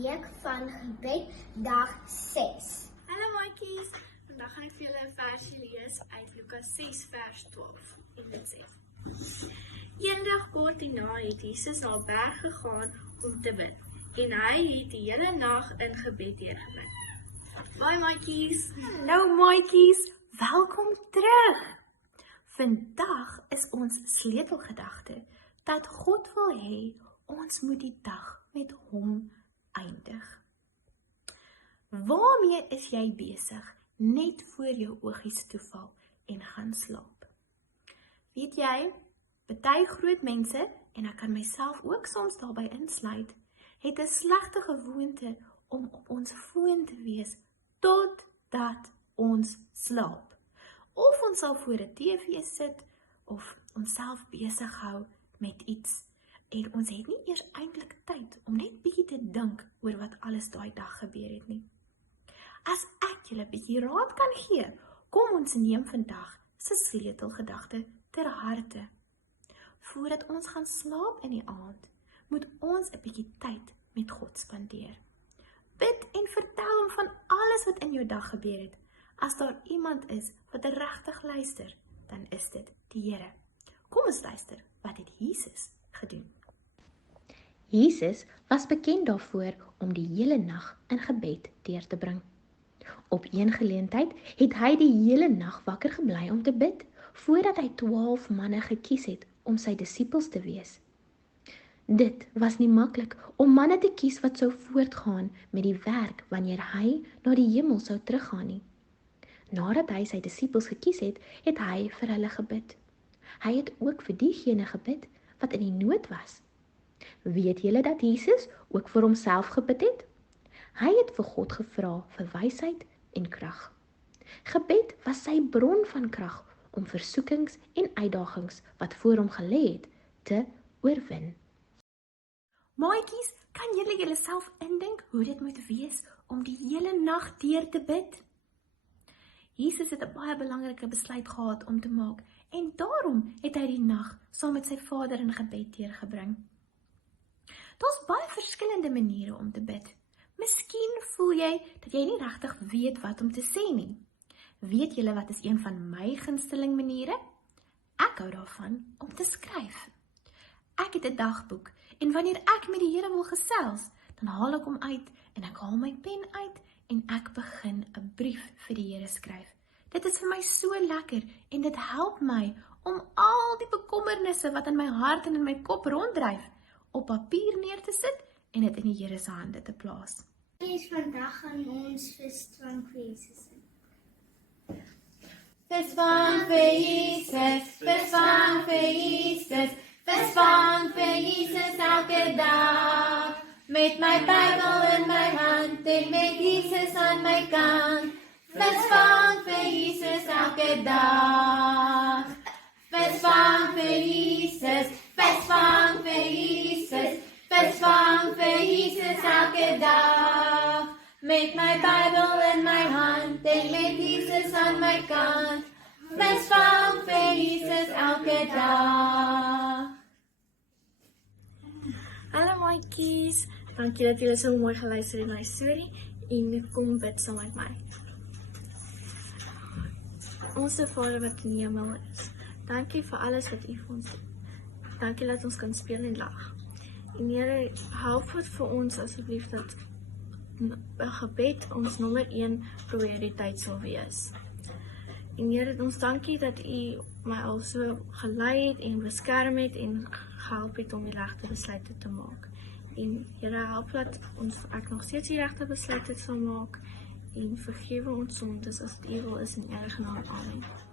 week van gebed, dag 6. Hallo maatjies, vandag gaan ek vir julle 'n versie lees uit Lukas 6 vers 12 en dit sê: Eendag kort hierna het Jesus na 'n berg gegaan om te bid en hy het die hele nag in gebed deurgebid. Bye maatjies. Hallo maatjies, welkom terug. Vandag is ons sleutelgedagte dat God wil hê ons moet die dag met hom eindig. Waarmee is jy besig net voor jou oogies toeval en gaan slaap? Weet jy, party groot mense, en ek kan myself ook soms daarbey insluit, het 'n slegte gewoonte om op ons foon te wees totdat ons slaap. Of ons sal voor 'n TV sit of onsself besig hou met iets en ons het nie eers eintlik tyd om net bietjie te dink oor wat alles daai dag gebeur het nie. As ek julle bietjie raad kan gee, kom ons neem vandag se sleutelgedagte ter harte. Voordat ons gaan slaap in die aand, moet ons 'n bietjie tyd met God spandeer. Bid en vertel hom van alles wat in jou dag gebeur het. As daar iemand is wat regtig luister, dan is dit die Here. Kom ons luister, wat het Jesus gedoen? Jesus was bekend daarvoor om die hele nag in gebed deur te bring. Op een geleentheid het hy die hele nag wakker gebly om te bid, voordat hy 12 manne gekies het om sy disippels te wees. Dit was nie maklik om manne te kies wat sou voortgaan met die werk wanneer hy na die hemel sou teruggaan nie. Nadat hy sy disippels gekies het, het hy vir hulle gebid. Hy het ook vir diegene gebid wat in die nood was. Weet julle dat Jesus ook vir homself gebid het? Hy het vir God gevra vir wysheid en krag. Gebed was sy bron van krag om versoekings en uitdagings wat voor hom gelê het, te oorwin. Maatjies, kan julle julleself indink hoe dit moet wees om die hele nag deur te bid? Jesus het 'n baie belangrike besluit gehad om te maak en daarom het hy die nag saam met sy Vader in gebed deurgebring. Daar's baie verskillende maniere om te bid. Miskien voel jy dat jy nie regtig weet wat om te sê nie. Weet julle wat is een van my gunsteling maniere? Ek hou daarvan om te skryf. Ek het 'n dagboek en wanneer ek met die Here wil gesels, dan haal ek hom uit en ek haal my pen uit en ek begin 'n brief vir die Here skryf. Dit is vir my so lekker en dit help my om al die bekommernisse wat in my hart en in my kop ronddryf, op papier neer te sit en dit in die Here se hande te plaas. Vandag gaan ons visvang vir Jesus sing. Visvang vir Jesus, visvang vir Jesus, visvang vir Jesus elke dag. Met my Bybel in my hand en met Jesus aan my kant. Visvang vir Jesus elke dag. Visvang vir Jesus, visvang vir Jesus, visvang vir Jesus elke dag. Met my Bybel in my hand en met Jesus aan my kant. Visvang vir Jesus elke dag. Hallo maatjies, dankie dat julle so mooi geluister het na my storie en kom bid saam met my. Onse Vader wat in die hemel is, dankie vir alles wat U vir ons doen. Dankie dat ons kan speel en lag. En Here, help dit vir ons asseblief dat 'n gebed ons nommer 1 prioriteit sal wees. En Here, ons dankie dat U my al so gelei het en beskerm het en gehelp het om die regte besluite te maak. En Here, help dat ek nog steeds die regte besluite sal maak en vergewe ons sondes as dit U wil is in U naam. Amen.